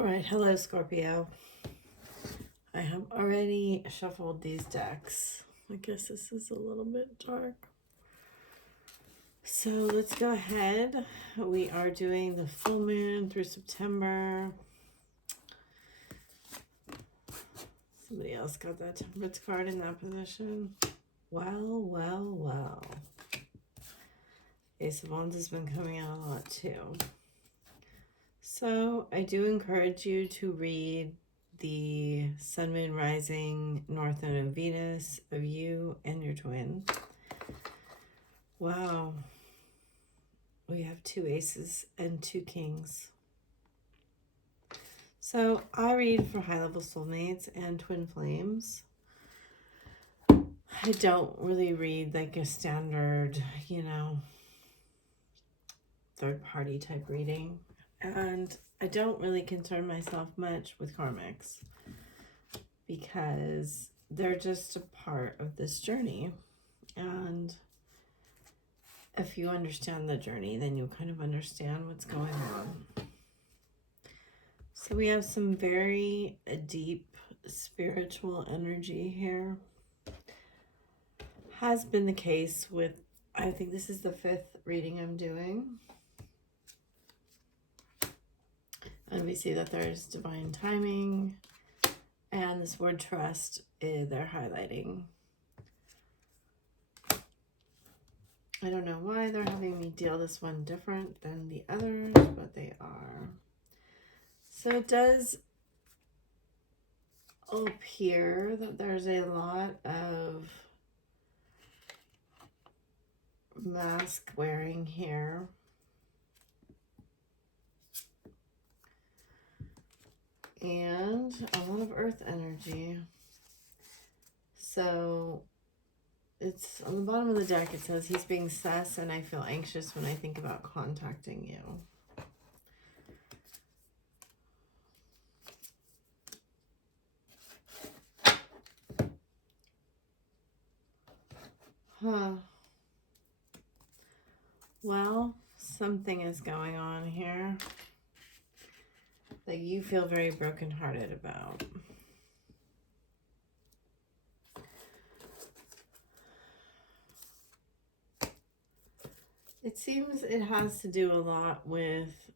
All right, hello Scorpio. I have already shuffled these decks. I guess this is a little bit dark. So let's go ahead. We are doing the full moon through September. Somebody else got that temperance card in that position. Well. Ace of Wands has been coming out a lot too. So I do encourage you to read the Sun, Moon, Rising, North Node of Venus of you and your twin. Wow. We have 2 aces and 2 kings. So I read for high-level soulmates and twin flames. I don't really read like a standard, third-party type reading. And I don't really concern myself much with karmics because they're just a part of this journey. And if you understand the journey, then you kind of understand what's going on. So we have some very deep spiritual energy here. Has been the case with, I think this is the 5th reading I'm doing. And we see that there's divine timing. And this word trust, they're highlighting. I don't know why they're having me deal this one different than the others, but they are. So it does appear that there's a lot of mask wearing here. And a lot of earth energy. So it's on the bottom of the deck, it says he's being sus and I feel anxious when I think about contacting you. Well, something is going on here that you feel very brokenhearted about. It seems it has to do a lot with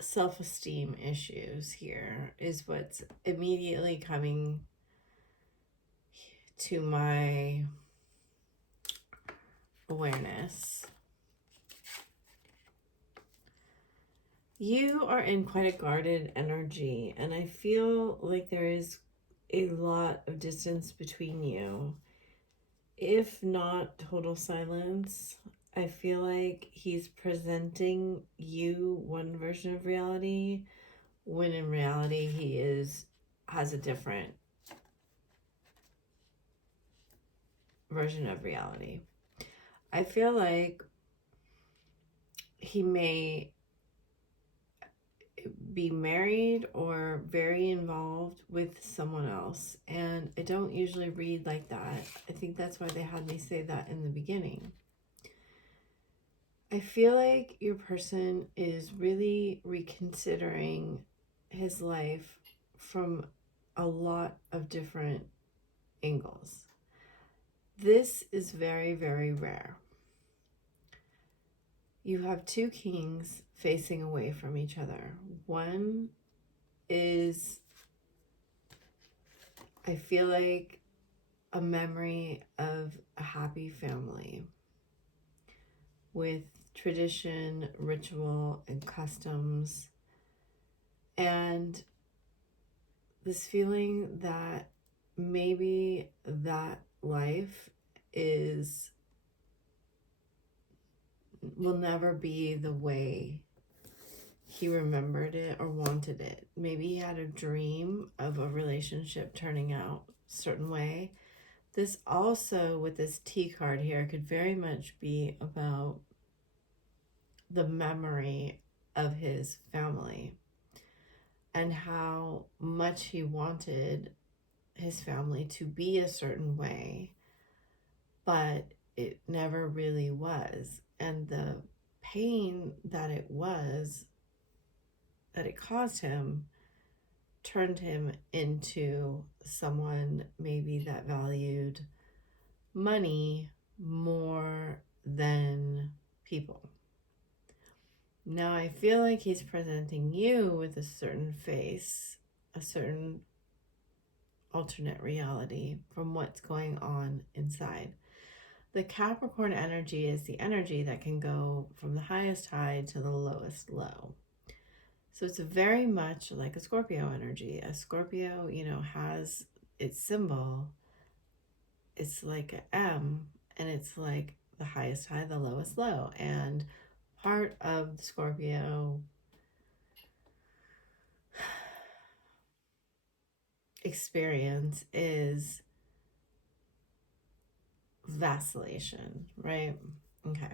self-esteem issues here is what's immediately coming to my awareness. You are in quite a guarded energy, and I feel like there is a lot of distance between you. If not total silence, I feel like he's presenting you one version of reality, when in reality he has a different version of reality. I feel like he may be married or very involved with someone else, and I don't usually read like that. I think that's why they had me say that in the beginning. I feel like your person is really reconsidering his life from a lot of different angles. This is very, very rare. You have 2 kings facing away from each other. One is, I feel like, a memory of a happy family with tradition, ritual, and customs. And this feeling that maybe that life will never be the way he remembered it or wanted it. Maybe he had a dream of a relationship turning out a certain way. This also, with this T card here, could very much be about the memory of his family and how much he wanted his family to be a certain way, but it never really was. And the pain that it was that it caused him turned him into someone maybe that valued money more than people. Now I feel like he's presenting you with a certain face, a certain alternate reality from what's going on inside. The Capricorn energy is the energy that can go from the highest high to the lowest low. So it's very much like a Scorpio energy. A Scorpio, has its symbol. It's like an M, and it's like the highest high, the lowest low. And part of the Scorpio experience is vacillation, right? Okay.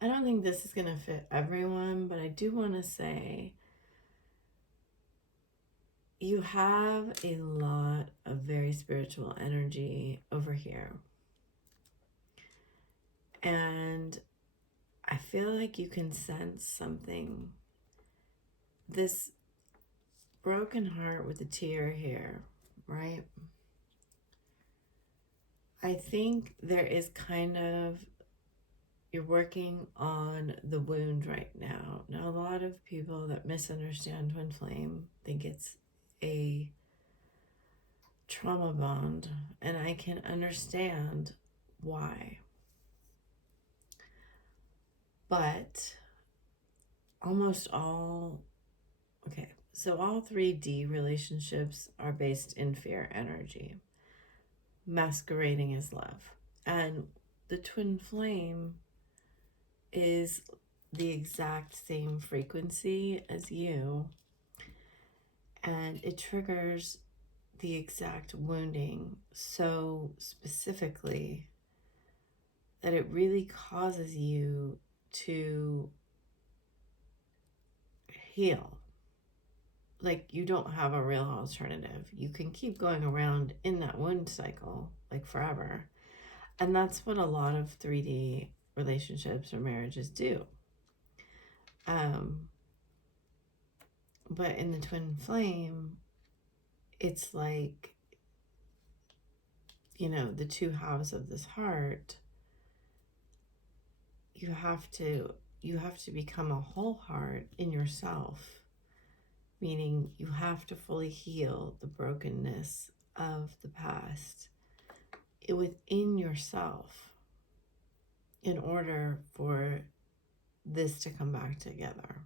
I don't think this is going to fit everyone, but I do want to say you have a lot of very spiritual energy over here. And I feel like you can sense something. This broken heart with a tear here, right? I think there is kind of, you're working on the wound right now. Now, a lot of people that misunderstand twin flame think it's a trauma bond, and I can understand why. But almost all, so all 3D relationships are based in fear energy, masquerading as love. And the twin flame is the exact same frequency as you, and it triggers the exact wounding so specifically that it really causes you to heal. Like, you don't have a real alternative. You can keep going around in that wound cycle like forever. And that's what a lot of 3D relationships or marriages do. But in the twin flame, it's like, the two halves of this heart, you have to become a whole heart in yourself, meaning you have to fully heal the brokenness of the past within yourself in order for this to come back together.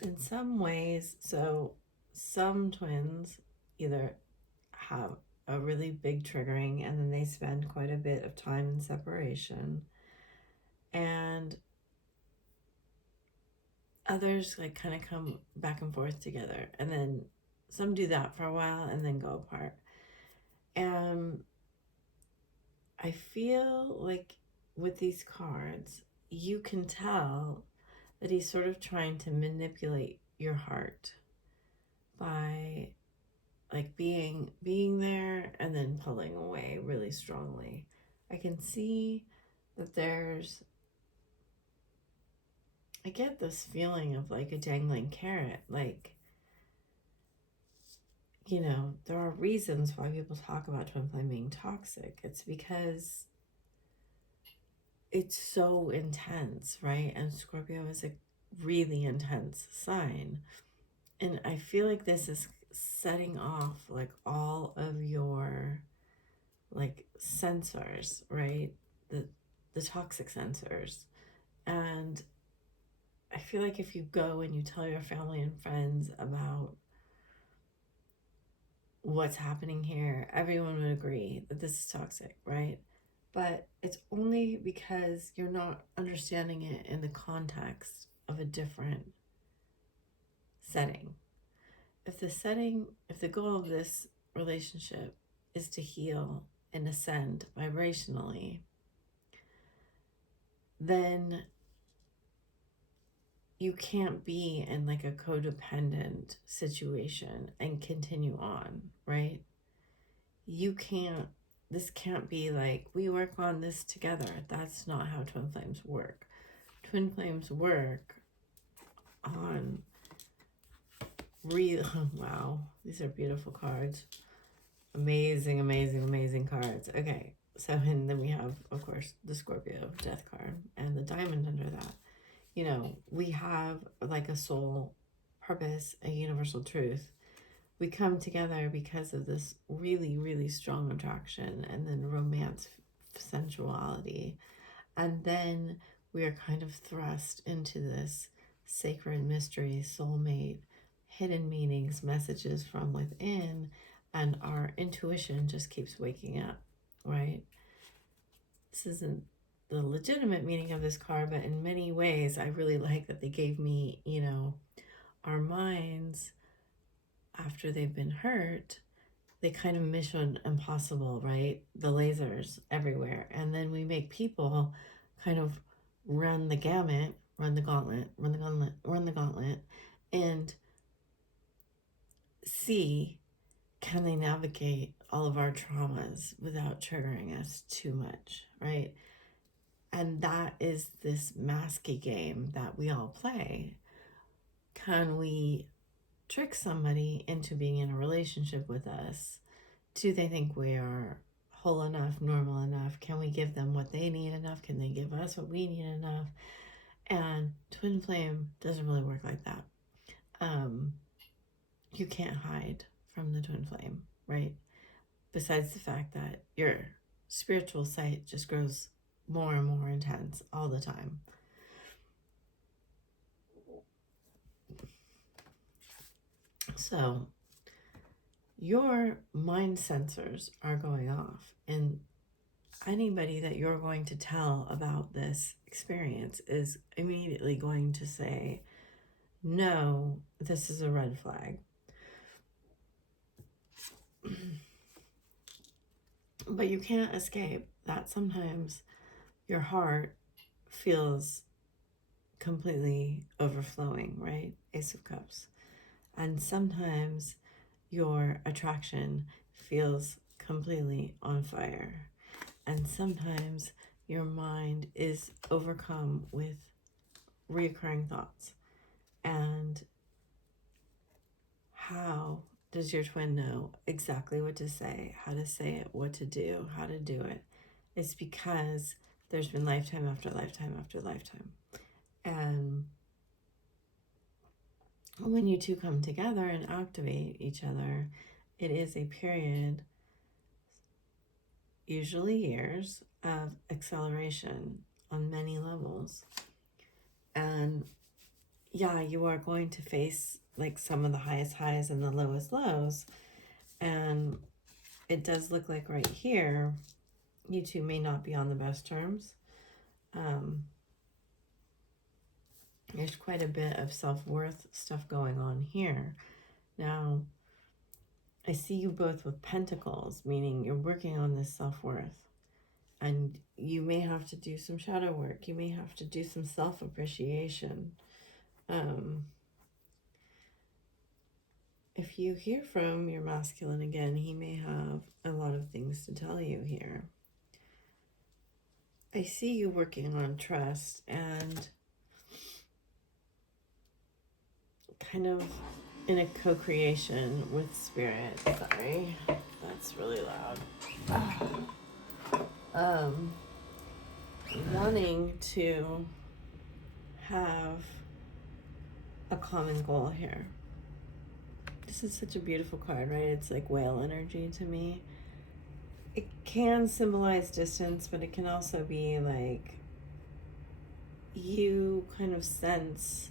In some ways, so some twins either have a really big triggering and then they spend quite a bit of time in separation, and others like kind of come back and forth together, and then some do that for a while and then go apart. And I feel like with these cards, you can tell that he's sort of trying to manipulate your heart by like being there and then pulling away really strongly. I can see that I get this feeling of like a dangling carrot. Like, there are reasons why people talk about twin flame being toxic. It's because it's so intense, right? And Scorpio is a really intense sign. And I feel like this is setting off like all of your like sensors, right? The toxic sensors. And I feel like if you go and you tell your family and friends about what's happening here, everyone would agree that this is toxic, right? But it's only because you're not understanding it in the context of a different setting. If the goal of this relationship is to heal and ascend vibrationally, then you can't be in like a codependent situation and continue on, right? You can't this can't be like, we work on this together. That's not how twin flames work. Twin flames work on real, wow, these are beautiful cards. Amazing, amazing, amazing cards. Okay, so, and then we have, of course, the Scorpio death card and the diamond under that. You know, we have like a soul purpose, a universal truth. We come together because of this really, really strong attraction, and then romance, sensuality. And then we are kind of thrust into this sacred mystery, soulmate, hidden meanings, messages from within, and our intuition just keeps waking up, right? This isn't the legitimate meaning of this card, but in many ways, I really like that they gave me, you know, our minds, after they've been hurt, they kind of mission impossible, right? The lasers everywhere. And then we make people kind of run the gamut, run the gauntlet, run the gauntlet, run the gauntlet, and see, can they navigate all of our traumas without triggering us too much, right? And that is this masky game that we all play. Can we trick somebody into being in a relationship with us? Do they think we are whole enough, normal enough? Can we give them what they need enough? Can they give us what we need enough? And twin flame doesn't really work like that. You can't hide from the twin flame, right? Besides the fact that your spiritual sight just grows more and more intense all the time. So your mind sensors are going off, and anybody that you're going to tell about this experience is immediately going to say, no, this is a red flag. But you can't escape that sometimes your heart feels completely overflowing, right? Ace of Cups. And sometimes your attraction feels completely on fire. And sometimes your mind is overcome with reoccurring thoughts. And how does your twin know exactly what to say, how to say it, what to do, how to do it? It's because there's been lifetime after lifetime after lifetime. And when you two come together and activate each other, it is a period, usually years, of acceleration on many levels. And yeah, you are going to face like some of the highest highs and the lowest lows. And it does look like right here, you two may not be on the best terms. There's quite a bit of self-worth stuff going on here. Now, I see you both with pentacles, meaning you're working on this self-worth. And you may have to do some shadow work. You may have to do some self-appreciation. If you hear from your masculine again, he may have a lot of things to tell you here. I see you working on trust and kind of in a co-creation with spirit. Sorry, that's really loud. Wanting to have a common goal here. This is such a beautiful card, right? It's like whale energy to me. It can symbolize distance, but it can also be like you kind of sense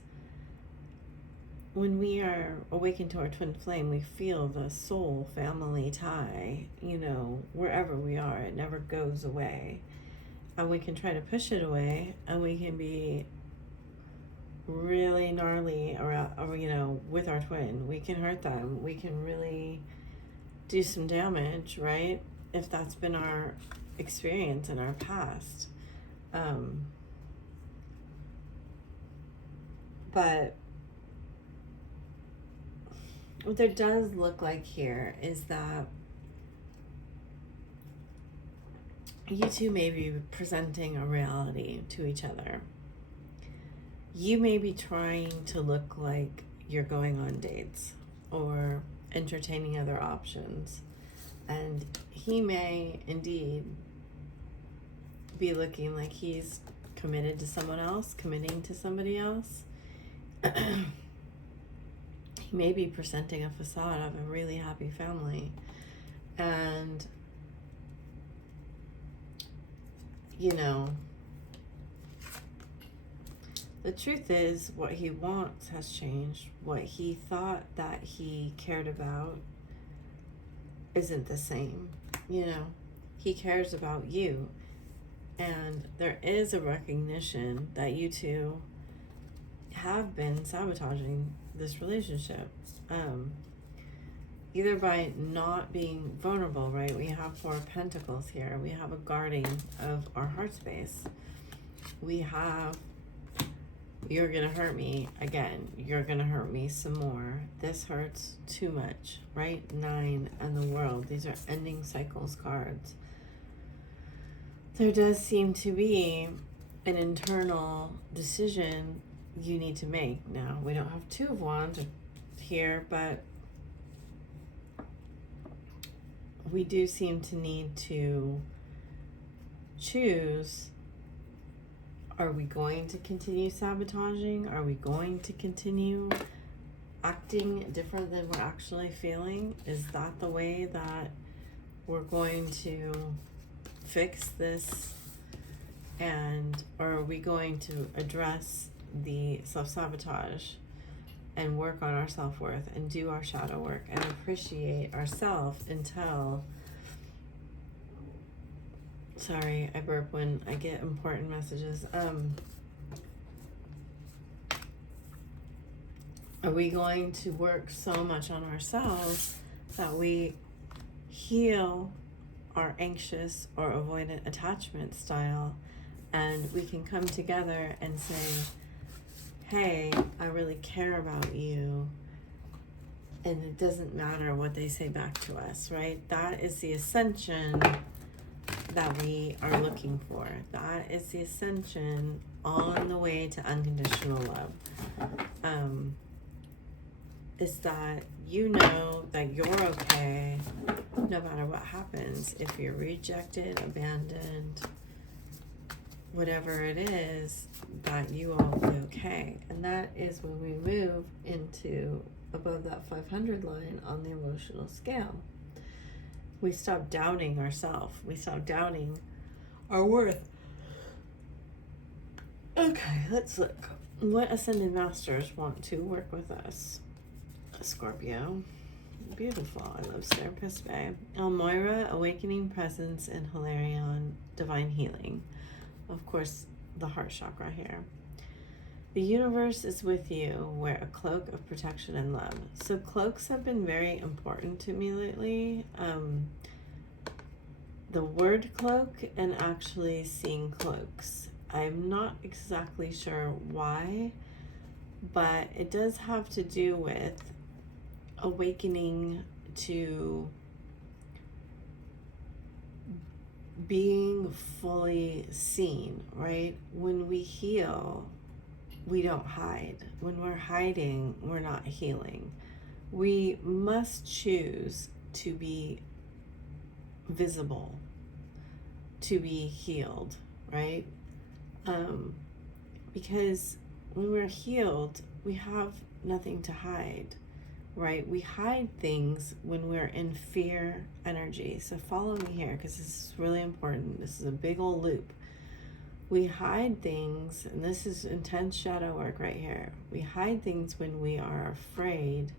when we are awakened to our twin flame, we feel the soul family tie, you know, wherever we are. It never goes away. And we can try to push it away, and we can be really gnarly around, or, you know, with our twin. We can hurt them. We can really do some damage, right? If that's been our experience in our past. But what there does look like here is that you two may be presenting a reality to each other. You may be trying to look like you're going on dates or entertaining other options, and he may indeed be looking like he's committed to someone else, committing to somebody else. He may be presenting a facade of a really happy family, and you know, the truth is what he wants has changed. What he thought that he cared about isn't the same. You know, he cares about you, and there is a recognition that you two have been sabotaging this relationship, either by not being vulnerable, right? We have 4 of Pentacles here. We have a guarding of our heart space. We have, you're gonna hurt me again, you're gonna hurt me some more, this hurts too much, right? 9 and the World. These are ending cycles cards. There does seem to be an internal decision you need to make. Now, we don't have 2 of Wands here, but we do seem to need to choose. Are we going to continue sabotaging? Are we going to continue acting different than we're actually feeling? Is that the way that we're going to fix this? And or are we going to address the self-sabotage and work on our self-worth and do our shadow work and appreciate ourselves until, sorry, I burp when I get important messages. Are we going to work so much on ourselves that we heal our anxious or avoidant attachment style, and we can come together and say, hey, I really care about you, and it doesn't matter what they say back to us, right? That is the ascension that we are looking for. That is the ascension on the way to unconditional love. Is that you know that you're okay no matter what happens. If you're rejected, abandoned, whatever it is, that you will be okay. And that is when we move into above that 500 line on the emotional scale. We stop doubting ourselves. We stop doubting our worth. Okay, let's look. What Ascended Masters want to work with us? Scorpio. Beautiful. I love Serapis Bay. Elmoira, Awakening Presence, and Hilarion, Divine Healing. Of course, the heart chakra here. The universe is with you. Wear a cloak of protection and love. So cloaks have been very important to me lately. The word cloak and actually seeing cloaks. I'm not exactly sure why, but it does have to do with awakening to being fully seen, right? When we heal, we don't hide. When we're hiding, we're not healing. We must choose to be visible, to be healed, right? Because when we're healed, we have nothing to hide, right? We hide things when we're in fear energy. So follow me here, because this is really important. This is a big old loop. We hide things, and this is intense shadow work right here. We hide things when we are afraid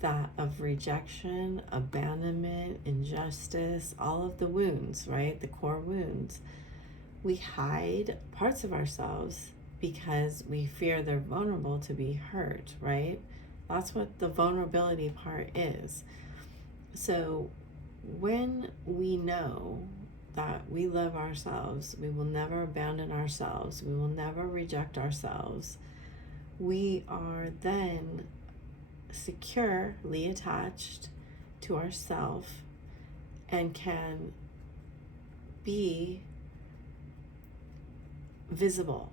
that of rejection, abandonment, injustice, all of the wounds, right? The core wounds. We hide parts of ourselves because we fear they're vulnerable to be hurt, right? That's what the vulnerability part is. So when we know that we love ourselves, we will never abandon ourselves, we will never reject ourselves, we are then securely attached to ourself and can be visible,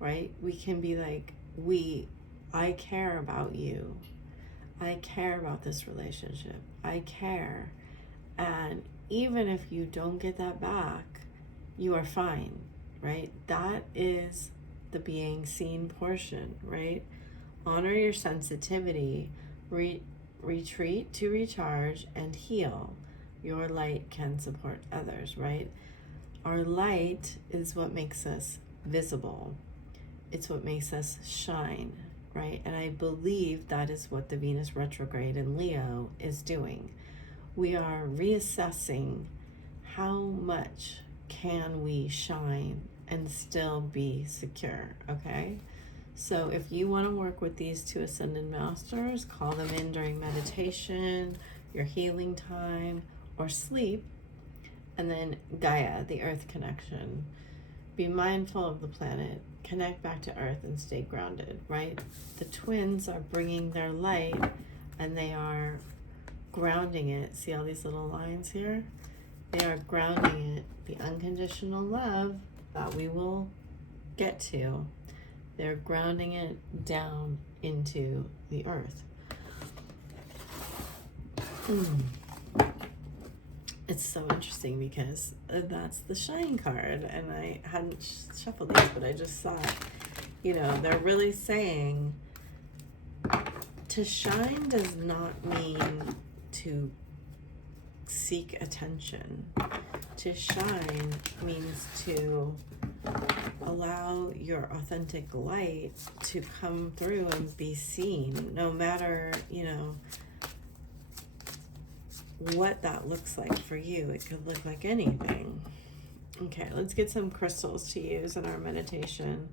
right? We can be like, I care about you. I care about this relationship. I care. And even if you don't get that back, you are fine, right? That is the being seen portion, right? Honor your sensitivity, retreat to recharge and heal. Your light can support others, right? Our light is what makes us visible. It's what makes us shine, right? And I believe that is what the Venus retrograde in Leo is doing. We are reassessing how much can we shine and still be secure, okay? So if you want to work with these two ascended masters, call them in during meditation, your healing time, or sleep. And then Gaia, the earth connection. Be mindful of the planet, connect back to earth, and stay grounded, right? The twins are bringing their light and they are grounding it. See all these little lines here? They are grounding it, the unconditional love that we will get to. They're grounding it down into the earth. It's so interesting because that's the shine card, and I hadn't shuffled these, but I just saw it. You know, they're really saying to shine does not mean to seek attention. To shine means to allow your authentic light to come through and be seen, no matter, you know, what that looks like for you. It could look like anything. Okay, let's get some crystals to use in our meditation.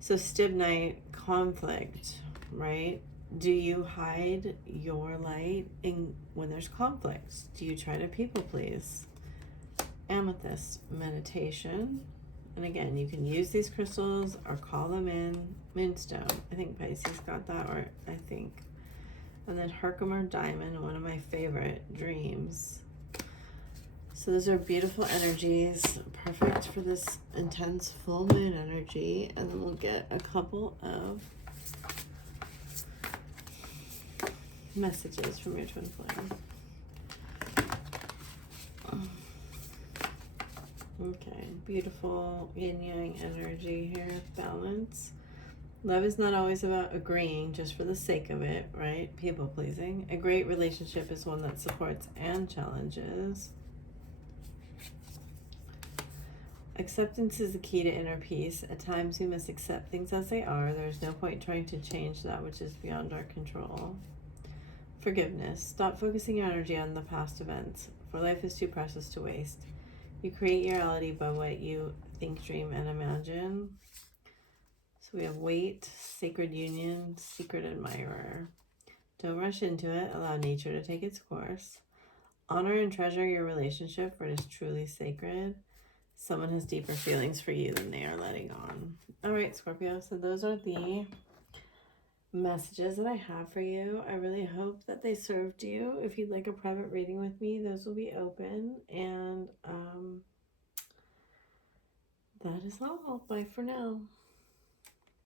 So stibnite, conflict, right? Do you hide your light when there's conflicts? Do you try to people please? Amethyst, meditation. And again, you can use these crystals or call them in. Moonstone, I think Pisces got that, or I think. And then Herkimer diamond, one of my favorite, dreams. So those are beautiful energies, perfect for this intense full moon energy. And then we'll get a couple of messages from your twin flame. Okay, beautiful yin-yang energy here, balance. Love is not always about agreeing just for the sake of it, right? People pleasing. A great relationship is one that supports and challenges. Acceptance is the key to inner peace. At times we must accept things as they are. There's no point trying to change that which is beyond our control. Forgiveness. Stop focusing your energy on the past events, for life is too precious to waste. You create your reality by what you think, dream, and imagine. So we have weight, sacred union, secret admirer. Don't rush into it. Allow nature to take its course. Honor and treasure your relationship, for it is truly sacred. Someone has deeper feelings for you than they are letting on. All right, Scorpio. So those are the messages that I have for you. I really hope that they served you. If you'd like a private reading with me, those will be open. And that is all. Bye for now.